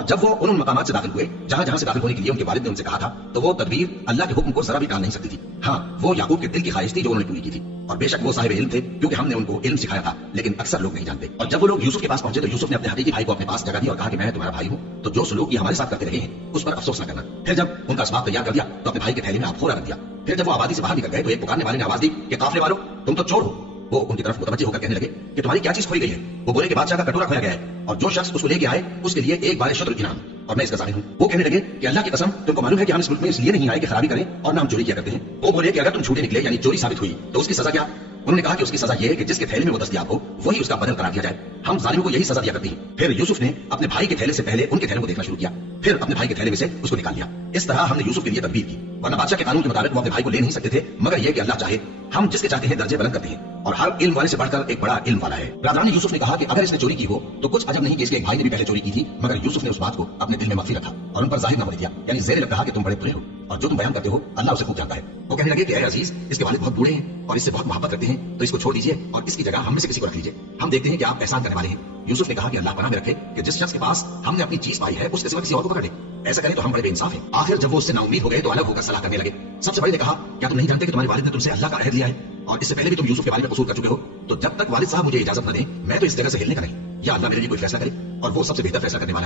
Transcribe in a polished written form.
اور جب وہ ان مقامات سے داخل ہوئے جہاں جہاں سے داخل ہونے کے لیے ان کے والد نے ان سے کہا تھا تو وہ تدبیر اللہ کے حکم کو ذرا بھی ٹال نہیں سکتی تھی. ہاں وہ یعقوب کے دل کی خواہش تھی جو انہوں نے پوری کی تھی, اور بے شک وہ صاحب علم تھے کیونکہ ہم نے ان کو علم سکھایا تھا, لیکن اکثر لوگ نہیں جانتے. اور جب وہ لوگ یوسف کے پاس پہنچے تو یوسف نے اپنے حقیقی بھائی کو اپنے پاس جگہ دی اور کہا کہ میں تمہارا بھائی ہوں, تو جو سلوک یہ ہمارے ساتھ کرتے رہے ہیں اس پر افسوس نہ کرنا. پھر جب ان کا اسباب تیار کر دیا تو اپنے بھائی کے تھیلے میں آپ رکھ دیا. پھر جب وہ آبادی سے باہر نکل گئے تو ایک پکارنے والے نے آواز دی کہ قافلے والو تم تو چور ہو. وہ ان کی طرف متوجہ ہو کر کہنے لگے کہ تمہاری کیا چیز کھوئی گئی ہے؟ وہ بولے کہ بادشاہ کا کٹورا کھویا گیا ہے اور جو شخص اس کو لے کے آئے اس کے لیے ایک بار شطر انعام, اور میں اس کا ظالم ہوں. وہ کہنے لگے کہ اللہ کی قسم تم کو معلوم ہے کہ ہم اس ملک میں اس لیے نہیں آئے کہ خرابی کریں اور نہ ہم چوری کیا کرتے ہیں. وہ بولے کہ اگر تم جھوٹے نکلے یعنی چوری ثابت ہوئی تو اس کی سزا کیا؟ انہوں نے کہا کہ اس کی سزا یہ ہے کہ جس کے تھیلے میں وہ دستیاب ہو وہی اس کا بدل قرار دیا جائے. ہم ظالموں کو یہی سزا دیا کرتے ہیں. پھر یوسف نے اپنے بھائی کے تھیلے سے پہلے ان کے تھیلے کو دیکھنا شروع کیا, پھر اپنے بھائی کے تھیلے میں سے اس کو نکال لیا. اس طرح ہم نے یوسف کے لیے تدبیر کی, ورنہ بادشاہ کے قانون کے مطابق وہ اپنے بھائی کو لے نہیں سکتے تھے مگر یہ کہ اللہ چاہے. ہم جس کے چاہتے ہیں درجے بلند کرتے ہیں, اور ہر علم والے سے بڑھ کر ایک بڑا علم والا ہے. برادران یوسف نے کہا کہ اگر اس نے چوری کی ہو تو کچھ عجب نہیں کہ اس کے ایک بھائی نے بھی پہلے چوری کی تھی, مگر یوسف نے اس بات کو اپنے دل میں مخفی رکھا اور ان پر ظاہر نہ ہونے دیا, یعنی زیر لب کہا کہ تم بڑے برے ہو اور جو تم بیان کرتے ہو اللہ اسے خوب جانتا ہے. وہ کہنے لگے کہ اے عزیز, اس کے والد بہت بوڑھے ہیں اور اس سے بہت محبت رکھتے ہیں, تو اس کو چھوڑ دیجیے اور اس کی جگہ ہم میں سے کسی کو رکھ لیجیے. ہم دیکھتے ہیں کہ آپ احسان کرنے والے ہیں. یوسف نے کہا کہ اللہ پناہ میں رکھے کہ جس شخص کے پاس ہم نے اپنی چیز پائی ہے اس کے سوا کسی اور کو پکڑ لے. ایسا کریں تو ہم بڑے بے انصاف ہیں. آخر جب وہ اس سے نا امید ہو گئے تو الگ ہو کر صلاح کرنے لگے. سب سے بڑے نے کہا کیا تم نہیں جانتے کہ تمہارے والد نے تم سے اللہ کا عہد لیا ہے اور اس سے پہلے بھی تم یوسف کے بارے میں قصور کر چکے ہو, تو جب تک والد صاحب مجھے اجازت نہ دیں میں تو اس جگہ سے ہلنے کا نہیں. یا اللہ میرے لیے کوئی فیصلہ کرے, اور وہ سب سے بہتر فیصلہ کرنے والا ہے.